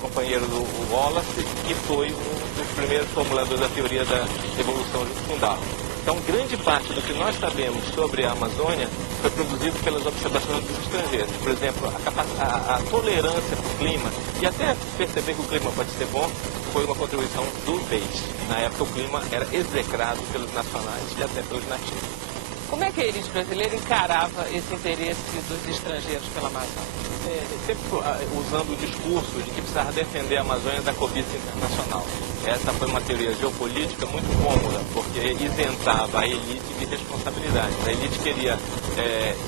companheiro do Wallace, que foi um dos primeiros formuladores da teoria da evolução fundal. Então, grande parte do que nós sabemos sobre a Amazônia foi produzido pelas observações dos estrangeiros. Por exemplo, a tolerância para o clima, e até perceber que o clima pode ser bom, foi uma contribuição do Bates. Na época, o clima era execrado pelos nacionais e até pelos nativos. Como é que a elite brasileira encarava esse interesse dos estrangeiros pela Amazônia? Sempre usando o discurso de que precisava defender a Amazônia da cobiça internacional. Essa foi uma teoria geopolítica muito cômoda, porque isentava a elite de responsabilidade. A elite queria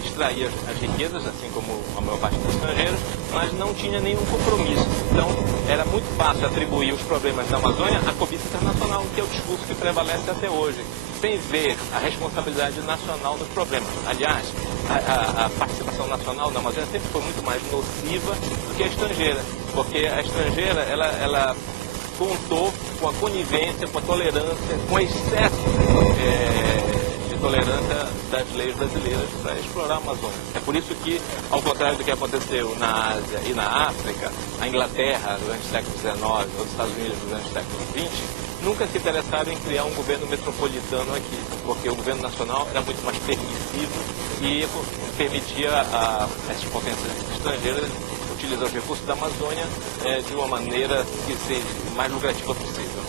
extrair as riquezas, assim como a maior parte dos estrangeiros, mas não tinha nenhum compromisso. Então, era muito fácil atribuir os problemas da Amazônia à cobiça internacional, que é o discurso que prevalece até hoje, sem ver a responsabilidade nacional nos problemas. Aliás, a participação nacional na Amazônia sempre foi muito mais nociva do que a estrangeira, porque a estrangeira, ela contou com a conivência, com a tolerância, com o excesso de tolerância das leis brasileiras para explorar a Amazônia. É por isso que, ao contrário do que aconteceu na Ásia e na África, a Inglaterra durante o século XIX, ou os Estados Unidos durante o século XX, nunca se interessaram em criar um governo metropolitano aqui, porque o governo nacional era muito mais permissivo e permitia essas potências estrangeiras utilizar os recursos da Amazônia de uma maneira que seja mais lucrativa possível.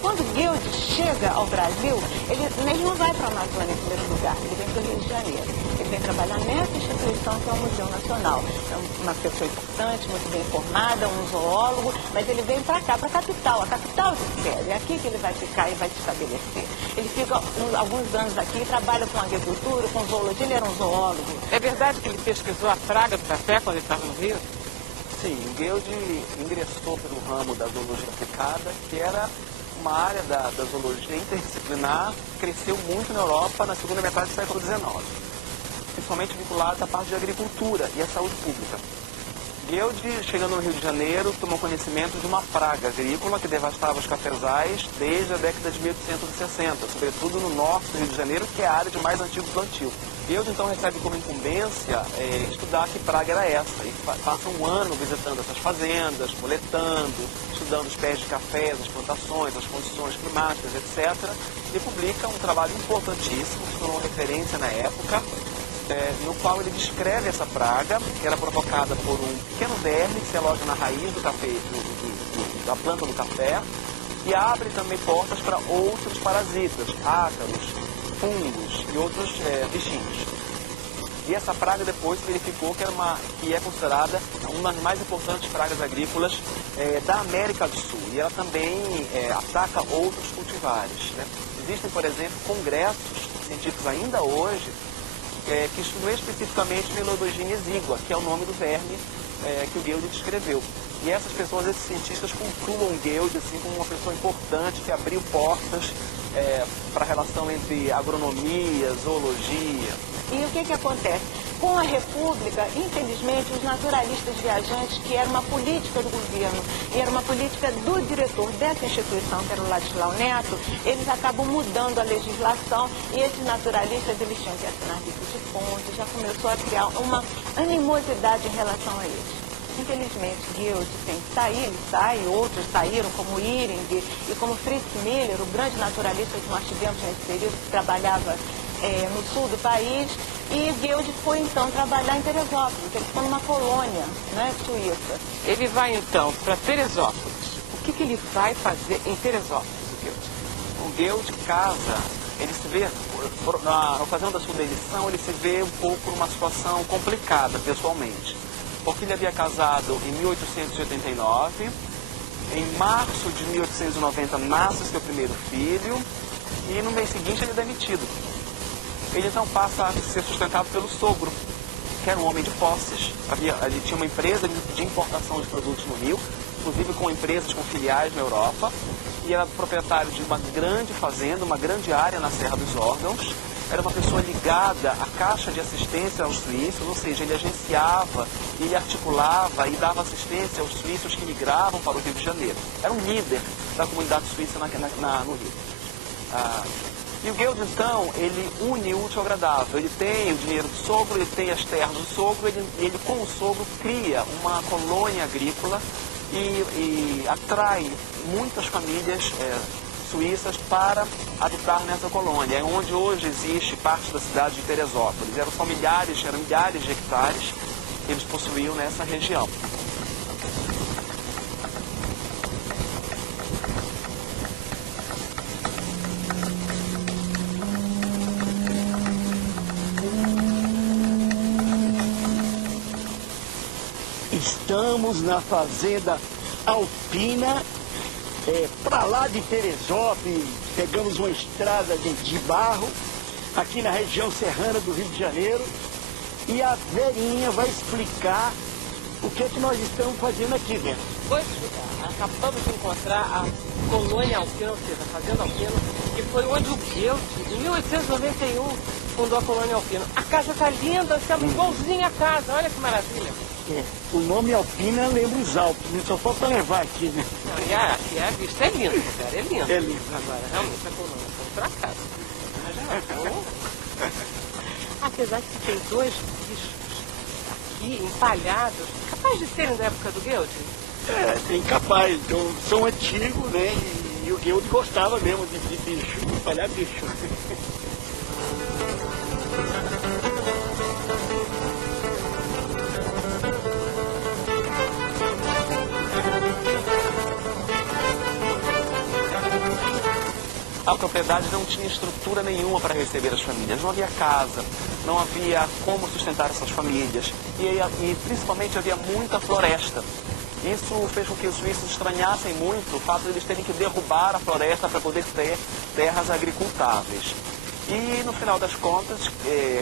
Quando Guild chega ao Brasil, ele não vai para a Amazônia em primeiro lugar, ele vem para o Rio de Janeiro. Ele vem trabalhar nessa instituição que é o Museu Nacional. É uma pessoa importante, muito bem formada, um zoólogo, mas ele vem para cá, para a capital de Quero. É aqui que ele vai ficar e vai se estabelecer. Ele fica alguns anos aqui e trabalha com agricultura, com zoologia, ele era um zoólogo. É verdade que ele pesquisou a praga do café quando ele estava no Rio? Sim, o Guild ingressou pelo ramo da zoologia aplicada, que era uma área da zoologia interdisciplinar que cresceu muito na Europa na segunda metade do século XIX, principalmente vinculada à parte de agricultura e à saúde pública. Guild, chegando no Rio de Janeiro, tomou conhecimento de uma praga agrícola que devastava os cafezais desde a década de 1860, sobretudo no norte do Rio de Janeiro, que é a área de mais antigo plantio. Guild, então, recebe como incumbência estudar que praga era essa, e passa um ano visitando essas fazendas, coletando, estudando os pés de café, as plantações, as condições climáticas, etc. E publica um trabalho importantíssimo, que se tornou referência na época, no qual ele descreve essa praga, que era provocada por um pequeno verme que se aloja na raiz do café, da planta do café, e abre também portas para outros parasitas, ácaros, fungos e outros bichinhos. E essa praga depois se verificou que é considerada uma das mais importantes pragas agrícolas da América do Sul. E ela também ataca outros cultivares, né? Existem, por exemplo, congressos científicos ainda hoje que estudam especificamente Melodogenia exígua, que é o nome do verme que o Guild descreveu. E essas pessoas, esses cientistas, cultuam o Guild assim, como uma pessoa importante que abriu portas para a relação entre agronomia, zoologia. E o que acontece? Com a República, infelizmente, os naturalistas viajantes, que era uma política do governo, e era uma política do diretor dessa instituição, que era o Ladislau Neto, eles acabam mudando a legislação e esses naturalistas, eles tinham que assinar livros de pontos, já começou a criar uma animosidade em relação a eles. Infelizmente, Guild tem que sair, ele sai, outros saíram, como Iring e como Fritz Miller, o grande naturalista que nós tivemos nesse período, que trabalhava no sul do país, e Guild foi então trabalhar em Teresópolis, ele ficou numa colônia, né, suíça. Ele vai então para Teresópolis. O que ele vai fazer em Teresópolis, o Guild? O Guild casa, ele se vê, na ocasião da sua demissão, ele se vê um pouco numa situação complicada pessoalmente, porque ele havia casado em 1889, em março de 1890 nasce seu primeiro filho, e no mês seguinte ele é demitido. Ele então passa a ser sustentado pelo sogro, que era um homem de posses. Ele tinha uma empresa de importação de produtos no Rio, inclusive com empresas com filiais na Europa, e era proprietário de uma grande fazenda, uma grande área na Serra dos Órgãos, era uma pessoa ligada à Caixa de Assistência aos Suíços, ou seja, ele agenciava, ele articulava e dava assistência aos suíços que migravam para o Rio de Janeiro. Era um líder da comunidade suíça no Rio. E o Guild, então, ele une o útil ao agradável. Ele tem o dinheiro do sogro, ele tem as terras do sogro, ele com o sogro cria uma colônia agrícola e atrai muitas famílias suíças para habitar nessa colônia. É onde hoje existe parte da cidade de Teresópolis. Eram milhares de hectares que eles possuíam nessa região. Estamos na fazenda Alpina, para lá de Teresópolis. Pegamos uma estrada de barro, aqui na região serrana do Rio de Janeiro, e a Verinha vai explicar o que é que nós estamos fazendo aqui dentro. Vou explicar. Acabamos de encontrar a colônia Alpina, ou seja, a fazenda Alpina, que foi onde o Guild, em 1891, fundou a colônia Alpina. A casa está linda, está igualzinha a casa, olha que maravilha. O nome Alpina lembra os Alpes, né? Só falta levar aqui, né? Não, e a vista é linda, cara, é linda. É lindo. Agora, realmente, a colônia foi pra casa. Apesar que tem dois bichos aqui, empalhados, capazes de serem da época do Guild. Tem capaz. Então, são antigos, né? E o Guild gostava mesmo de bicho, de empalhar bicho. A propriedade não tinha estrutura nenhuma para receber as famílias. Não havia casa, não havia como sustentar essas famílias. E principalmente havia muita floresta. Isso fez com que os suíços estranhassem muito o fato de eles terem que derrubar a floresta para poder ter terras agricultáveis. E no final das contas,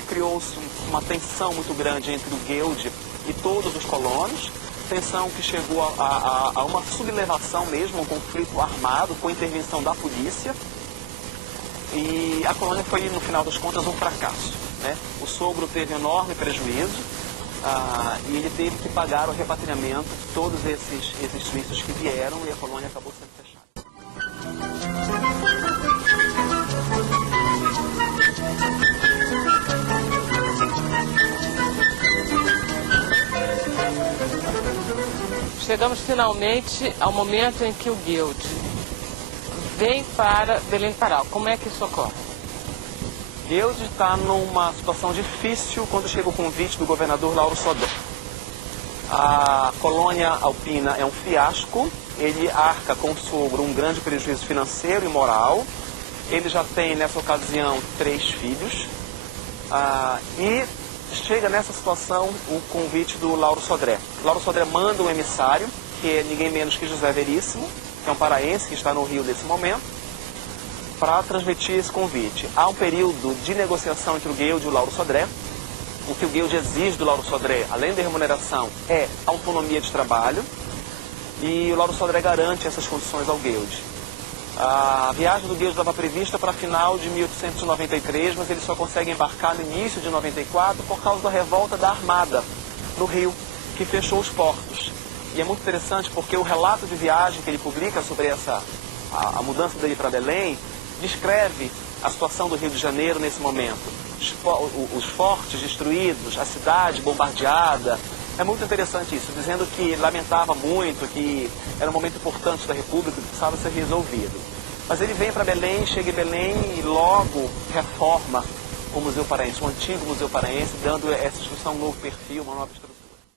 criou-se uma tensão muito grande entre o Guild e todos os colonos. Tensão que chegou a uma sublevação mesmo, um conflito armado com intervenção da polícia. E a colônia foi, no final das contas, um fracasso, né? O sogro teve enorme prejuízo e ele teve que pagar o repatriamento de todos esses suíços que vieram e a colônia acabou sendo fechada. Chegamos finalmente ao momento em que o Guild vem para Belém do Pará. Como é que isso ocorre? Guild está numa situação difícil quando chega o convite do governador Lauro Sodré. A colônia Alpina é um fiasco, ele arca com o sogro um grande prejuízo financeiro e moral. Ele já tem, nessa ocasião, 3 filhos. E chega nessa situação o convite do Lauro Sodré. Lauro Sodré manda um emissário, que é ninguém menos que José Veríssimo, que é um paraense que está no Rio nesse momento, para transmitir esse convite. Há um período de negociação entre o Guild e o Lauro Sodré. O que o Guild exige do Lauro Sodré, além da remuneração, é autonomia de trabalho. E o Lauro Sodré garante essas condições ao Guild. A viagem do Guild estava prevista para final de 1893, mas ele só consegue embarcar no início de 94 por causa da revolta da Armada no Rio, que fechou os portos. E é muito interessante porque o relato de viagem que ele publica sobre a mudança dele para Belém descreve a situação do Rio de Janeiro nesse momento. Os fortes destruídos, a cidade bombardeada. É muito interessante isso, dizendo que lamentava muito, que era um momento importante da República que precisava ser resolvido. Mas ele vem para Belém, chega em Belém e logo reforma o Museu Paraense, o antigo Museu Paraense, dando essa instituição um novo perfil, uma nova estrutura.